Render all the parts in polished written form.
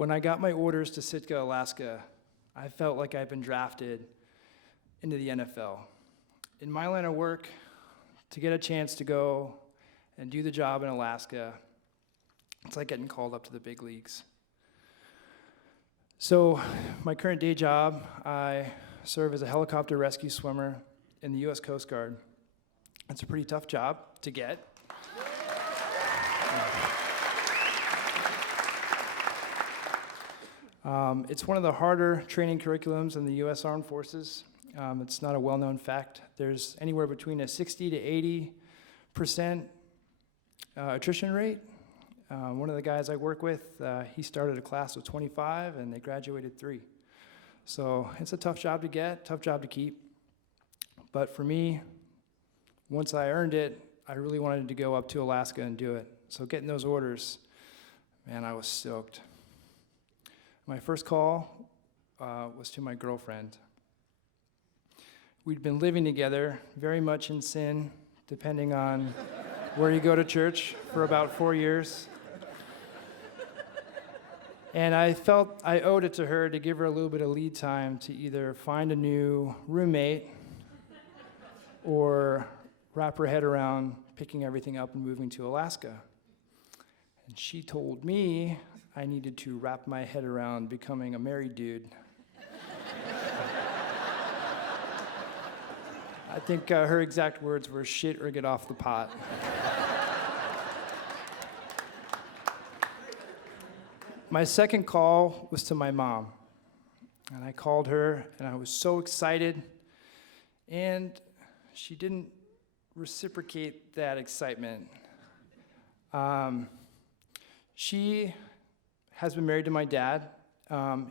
When I got my orders to Sitka, Alaska, I felt like I'd been drafted into the NFL. In my line of work, to get a chance to go and do the job in Alaska, it's like getting called up to the big leagues. So my current day job, I serve as a helicopter rescue swimmer in the U.S. Coast Guard. It's a pretty tough job to get. It's one of the harder training curriculums in the U.S. Armed Forces. It's not a well-known fact. There's anywhere between a 60 to 80% attrition rate. One of the guys I work with, he started a class with 25, and they graduated 3. So it's a tough job to get, tough job to keep. But for me, once I earned it, I really wanted to go up to Alaska and do it. So getting those orders, man, I was stoked. My first call was to my girlfriend. We'd been living together, very much in sin, depending on where you go to church, for about 4 years. And I felt I owed it to her to give her a little bit of lead time to either find a new roommate or wrap her head around picking everything up and moving to Alaska. And she told me I needed to wrap my head around becoming a married dude. I think her exact words were, "Shit or get off the pot." My second call was to my mom. And I called her, and I was so excited. And she didn't reciprocate that excitement. She has been married to my dad.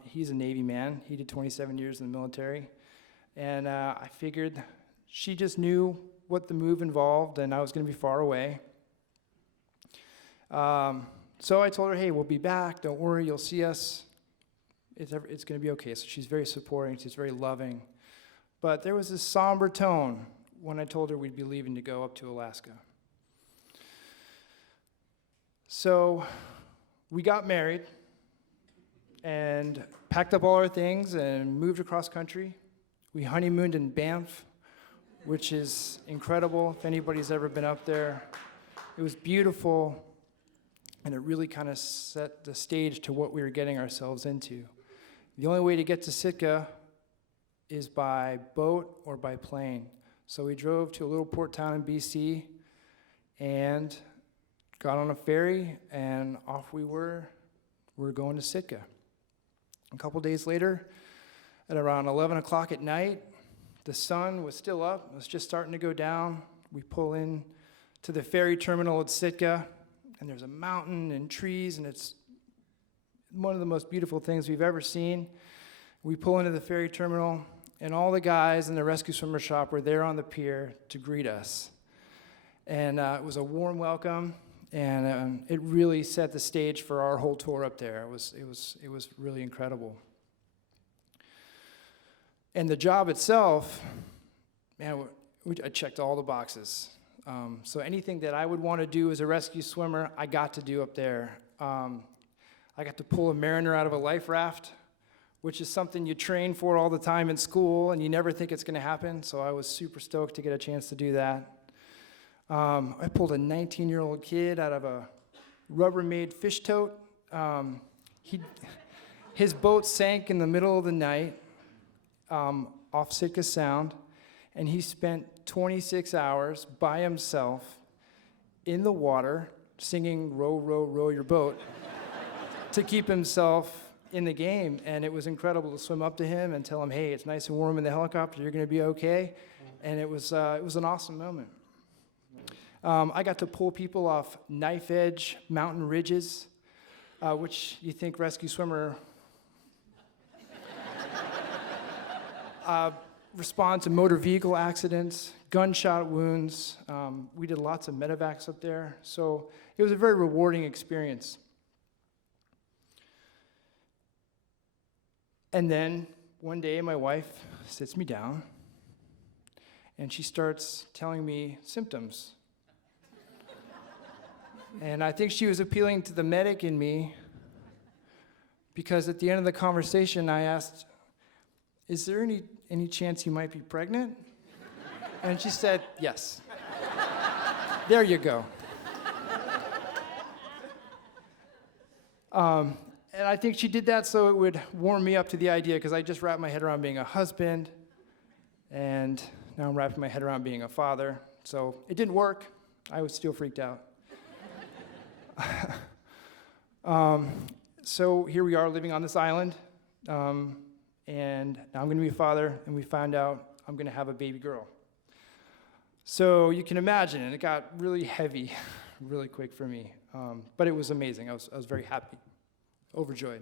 He's a Navy man. He did 27 years in the military. And I figured she just knew what the move involved, and I was going to be far away. So I told her, hey, we'll be back. Don't worry, you'll see us. It's going to be okay. So she's very supporting. She's very loving. But there was this somber tone when I told her we'd be leaving to go up to Alaska. So we got married and packed up all our things and moved across country. We honeymooned in Banff, which is incredible if anybody's ever been up there. It was beautiful, and it really kind of set the stage to what we were getting ourselves into. The only way to get to Sitka is by boat or by plane. So we drove to a little port town in BC and got on a ferry, and off we were. We were going to Sitka. A couple days later, at around 11 o'clock at night, the sun was still up. It was just starting to go down. We pull in to the ferry terminal at Sitka, and there's a mountain and trees, and it's one of the most beautiful things we've ever seen. We pull into the ferry terminal, and all the guys in the rescue swimmer shop were there on the pier to greet us. And it was a warm welcome, and it really set the stage for our whole tour up there. It was really incredible. And the job itself, man, I checked all the boxes. So anything that I would want to do as a rescue swimmer, I got to do up there. I got to pull a mariner out of a life raft, which is something you train for all the time in school, and you never think it's going to happen. So I was super stoked to get a chance to do that. I pulled a 19-year-old kid out of a Rubbermaid fish tote. His boat sank in the middle of the night off Sitka Sound, and he spent 26 hours by himself in the water singing "Row, row, row your boat" to keep himself in the game. And it was incredible to swim up to him and tell him, hey, it's nice and warm in the helicopter, you're going to be okay. And it was an awesome moment. I got to pull people off knife edge mountain ridges, which you think rescue swimmer respond to motor vehicle accidents, gunshot wounds. We did lots of medevacs up there. So it was a very rewarding experience. And then one day my wife sits me down and she starts telling me symptoms. And I think she was appealing to the medic in me because at the end of the conversation, I asked, "Is there any chance you might be pregnant?" And she said, "Yes." There you go. And I think she did that so it would warm me up to the idea, because I just wrapped my head around being a husband, and now I'm wrapping my head around being a father. So it didn't work. I was still freaked out. So here we are living on this island, and now I'm going to be a father, and we found out I'm going to have a baby girl. So you can imagine, and it got really heavy really quick for me, but it was amazing. I was very happy, overjoyed.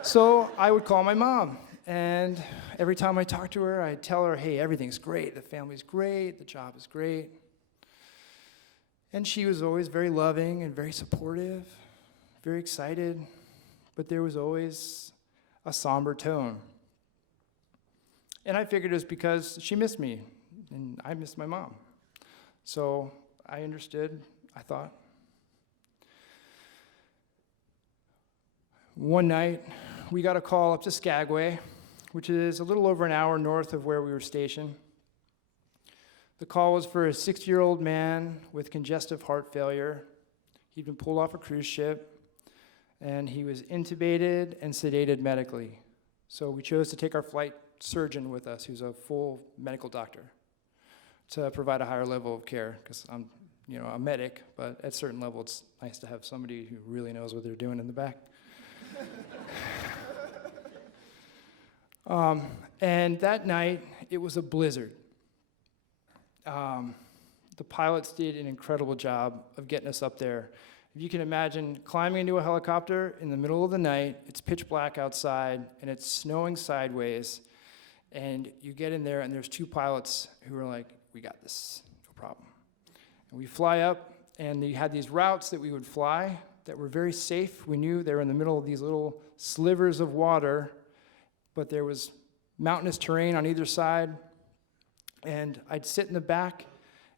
So I would call my mom, and every time I talked to her, I'd tell her, "Hey, everything's great, the family's great, the job is great." And she was always very loving and very supportive, very excited, but there was always a somber tone. And I figured it was because she missed me, and I missed my mom. So I understood, I thought. One night, we got a call up to Skagway, which is a little over an hour north of where we were stationed. The call was for a 60-year-old man with congestive heart failure. He'd been pulled off a cruise ship, and he was intubated and sedated medically. So we chose to take our flight surgeon with us, who's a full medical doctor, to provide a higher level of care, because I'm a medic, but at a certain level, it's nice to have somebody who really knows what they're doing in the back. And that night, it was a blizzard. The pilots did an incredible job of getting us up there. If you can imagine climbing into a helicopter in the middle of the night, it's pitch black outside, and it's snowing sideways, and you get in there, and there's two pilots who are like, "We got this, no problem." And we fly up, and they had these routes that we would fly that were very safe. We knew they were in the middle of these little slivers of water, but there was mountainous terrain on either side. And I'd sit in the back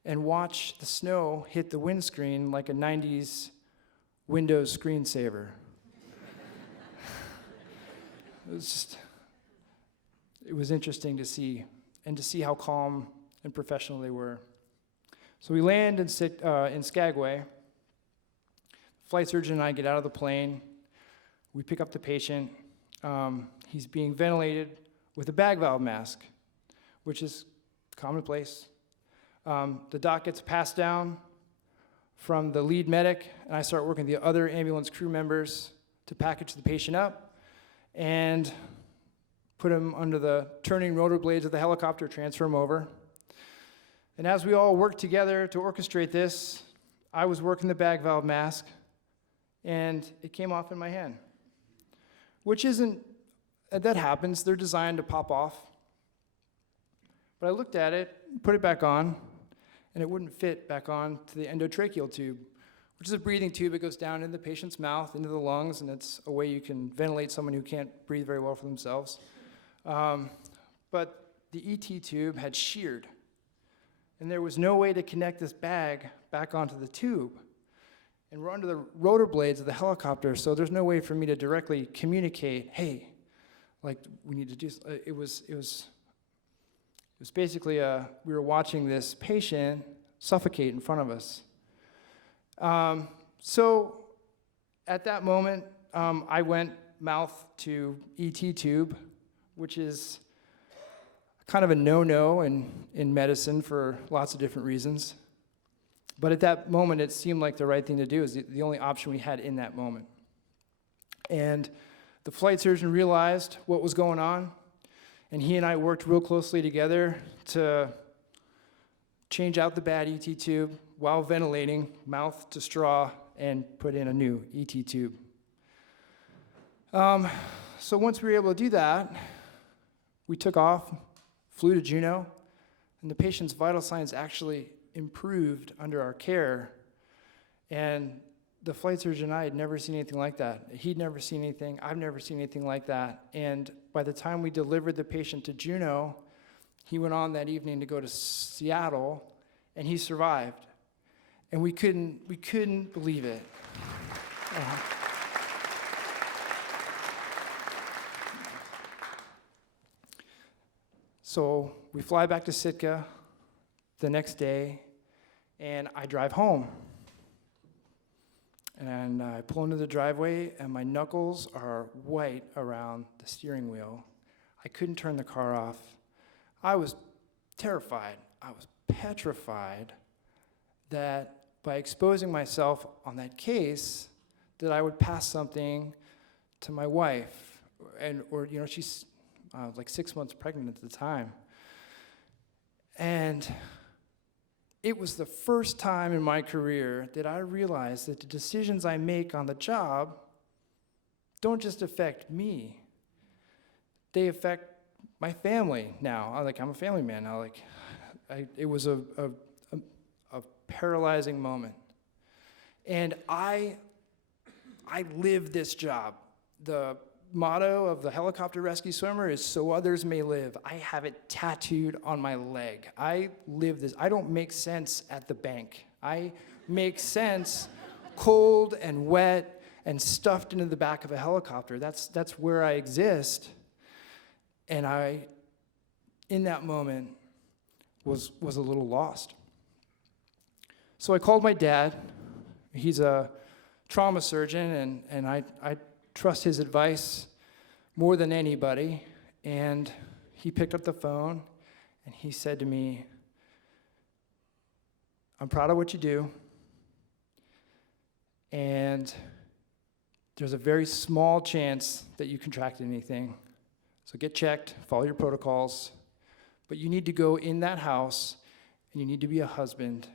and watch the snow hit the windscreen like a 90s Windows screensaver. It was interesting to see, and to see how calm and professional they were. So we land in Skagway. Flight surgeon and I get out of the plane. We pick up the patient. He's being ventilated with a bag valve mask, which is commonplace. The doc gets passed down from the lead medic, and I start working with the other ambulance crew members to package the patient up and put him under the turning rotor blades of the helicopter, transfer him over. And as we all worked together to orchestrate this, I was working the bag valve mask, and it came off in my hand, which isn't, that happens, they're designed to pop off. But I looked at it, put it back on, and it wouldn't fit back on to the endotracheal tube, which is a breathing tube that goes down in the patient's mouth, into the lungs, and it's a way you can ventilate someone who can't breathe very well for themselves. But the ET tube had sheared, and there was no way to connect this bag back onto the tube. And we're under the rotor blades of the helicopter, so there's no way for me to directly communicate, "Hey, like, we need to do," it was basically we were watching this patient suffocate in front of us. So at that moment, I went mouth to ET tube, which is kind of a no-no in medicine for lots of different reasons. But at that moment, it seemed like the right thing to do. It was the only option we had in that moment. And the flight surgeon realized what was going on, and he and I worked real closely together to change out the bad ET tube while ventilating, mouth to straw, and put in a new ET tube. So once we were able to do that, we took off, flew to Juneau, and the patient's vital signs actually improved under our care. And the flight surgeon and I had never seen anything like that. He'd never seen anything. I've never seen anything like that. And by the time we delivered the patient to Juneau, he went on that evening to go to Seattle, and he survived. And we couldn't believe it. So we fly back to Sitka the next day, and I drive home. And I pull into the driveway, and my knuckles are white around the steering wheel. I couldn't turn the car off. I was terrified. I was petrified that by exposing myself on that case, that I would pass something to my wife. Or she's like 6 months pregnant at the time. And it was the first time in my career that I realized that the decisions I make on the job don't just affect me. They affect my family now. I'm a family man now. It was a paralyzing moment. And I live this job. The motto of the helicopter rescue swimmer is "so others may live." I have it tattooed on my leg. I live this. I don't make sense at the bank. I make sense cold and wet and stuffed into the back of a helicopter. That's where I exist. And I, in that moment, was a little lost. So I called my dad. He's a trauma surgeon, and I trust his advice more than anybody. And he picked up the phone, and he said to me, "I'm proud of what you do, and there's a very small chance that you contracted anything. So get checked, follow your protocols, but you need to go in that house, and you need to be a husband,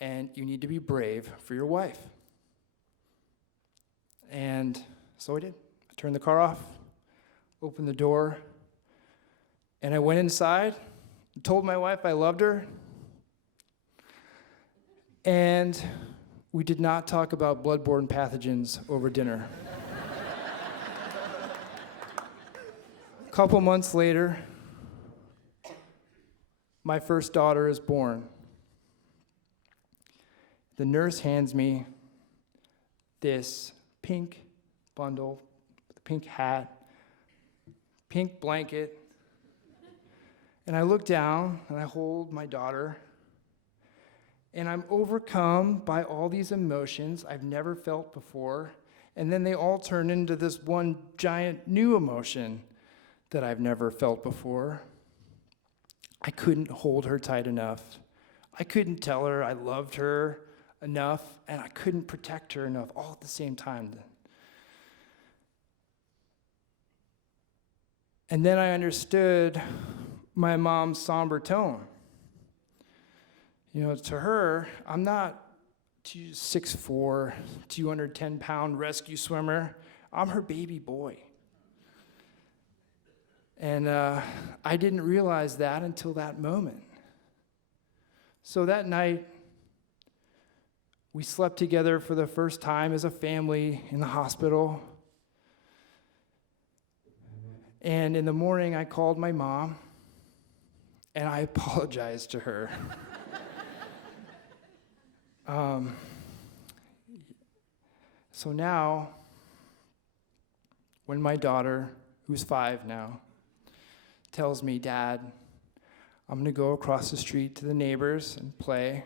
and you need to be brave for your wife." And so I did. I turned the car off, opened the door, and I went inside and told my wife I loved her. And we did not talk about bloodborne pathogens over dinner. A couple months later, my first daughter is born. The nurse hands me this pink bundle, with a pink hat, pink blanket, and I look down and I hold my daughter, and I'm overcome by all these emotions I've never felt before, and then they all turn into this one giant new emotion that I've never felt before. I couldn't hold her tight enough. I couldn't tell her I loved her enough, and I couldn't protect her enough, all at the same time. And then I understood my mom's somber tone. To her, I'm not 6'4", 210-pound rescue swimmer. I'm her baby boy. And I didn't realize that until that moment. So that night, we slept together for the first time as a family in the hospital. And in the morning, I called my mom, and I apologized to her. So now, when my daughter, who's 5 now, tells me, "Dad, I'm going to go across the street to the neighbors and play,"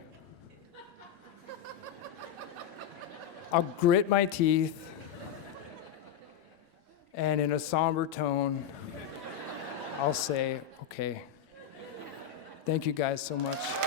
I'll grit my teeth, and in a somber tone, I'll say, "Okay. Thank you guys so much."